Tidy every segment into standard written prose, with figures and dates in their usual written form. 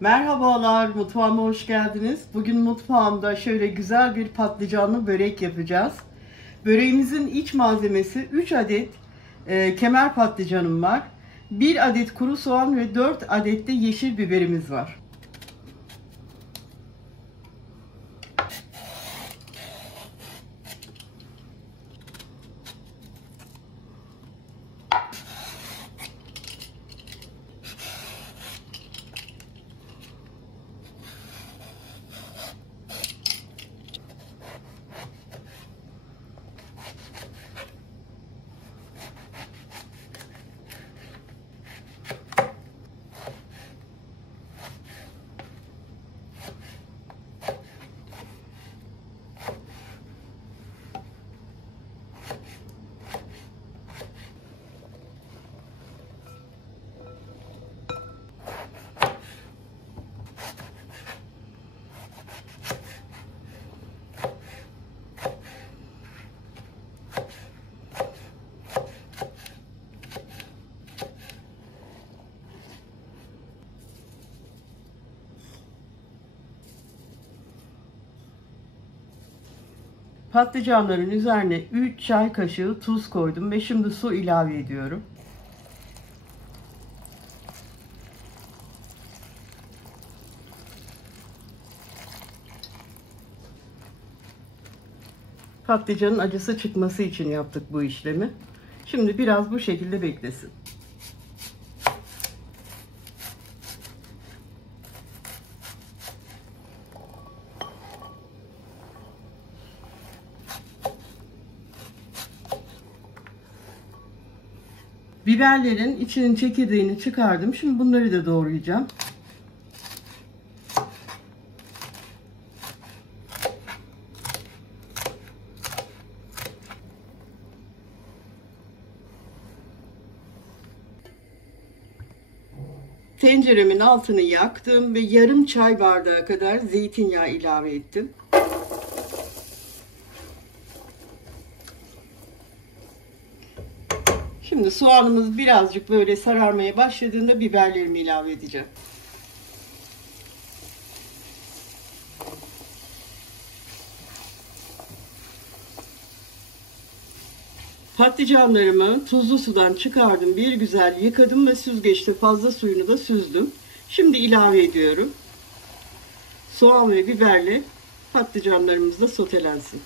Merhabalar, mutfağıma hoş geldiniz. Bugün mutfağımda şöyle güzel bir patlıcanlı börek yapacağız. Böreğimizin iç malzemesi 3 adet kemer patlıcanım var. 1 adet kuru soğan ve 4 adet de yeşil biberimiz var. Patlıcanların üzerine 3 çay kaşığı tuz koydum ve şimdi su ilave ediyorum. Patlıcanın acısı çıkması için yaptık bu işlemi. Şimdi biraz bu şekilde beklesin. Biberlerin içinin çekirdeğini çıkardım. Şimdi bunları da doğrayacağım. Tenceremin altını yaktım ve yarım çay bardağı kadar zeytinyağı ilave ettim. Şimdi soğanımız birazcık böyle sararmaya başladığında biberlerimi ilave edeceğim. Patlıcanlarımı tuzlu sudan çıkardım, bir güzel yıkadım ve süzgeçte fazla suyunu da süzdüm. Şimdi ilave ediyorum. Soğan ve biberle patlıcanlarımız da sotelensin.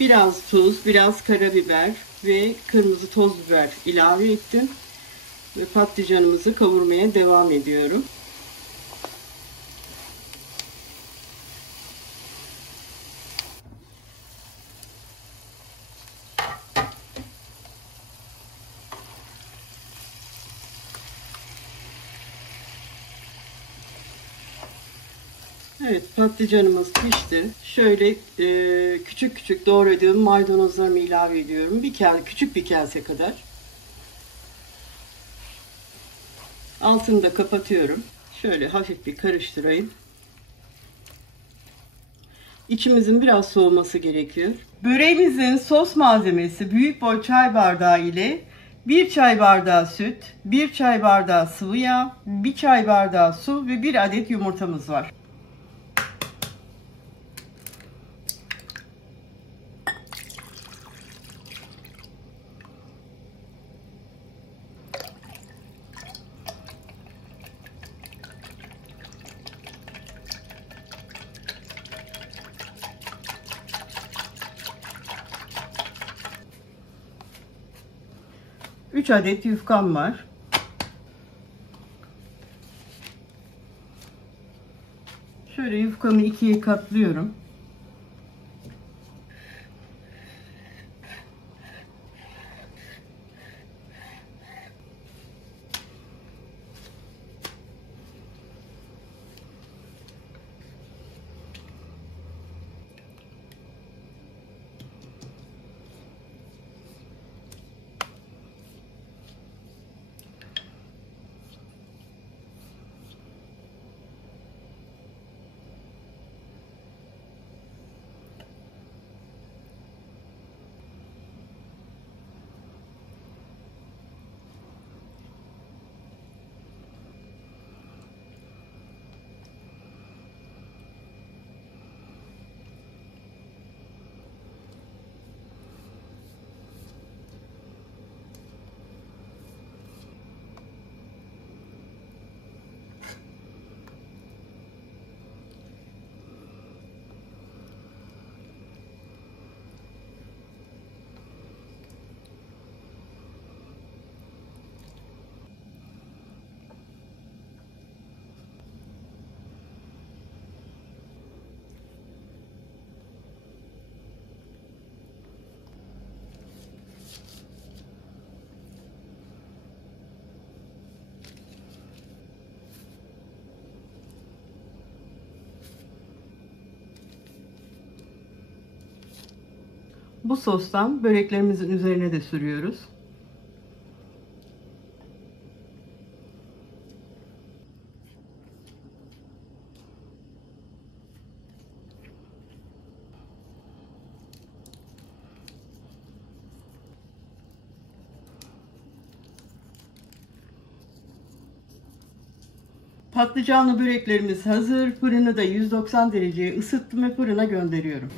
Biraz tuz, biraz karabiber ve kırmızı toz biber ilave ettim. Ve patlıcanımızı kavurmaya devam ediyorum. Evet, patlıcanımız pişti. Şöyle küçük küçük doğradığım maydanozlarımı ilave ediyorum. Küçük bir kase kadar. Altını da kapatıyorum. Şöyle hafif bir karıştırayım. İçimizin biraz soğuması gerekiyor. Böreğimizin sos malzemesi büyük boy çay bardağı ile 1 çay bardağı süt, 1 çay bardağı sıvı yağ, 1 çay bardağı su ve 1 adet yumurtamız var. Üç adet yufkam var. Şöyle yufkamı ikiye katlıyorum. Bu sostan böreklerimizin üzerine de sürüyoruz. Patlıcanlı böreklerimiz hazır. Fırını da 190 dereceye ısıttım ve fırına gönderiyorum.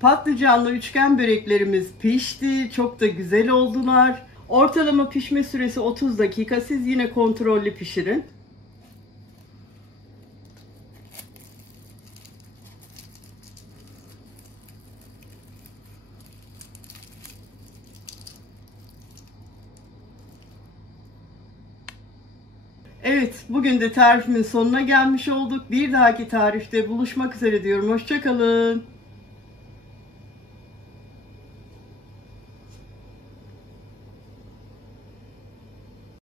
Patlıcanlı üçgen böreklerimiz pişti. Çok da güzel oldular. Ortalama pişme süresi 30 dakika. Siz yine kontrollü pişirin. Evet, bugün de tarifimin sonuna gelmiş olduk. Bir dahaki tarifte buluşmak üzere diyorum. Hoşça kalın.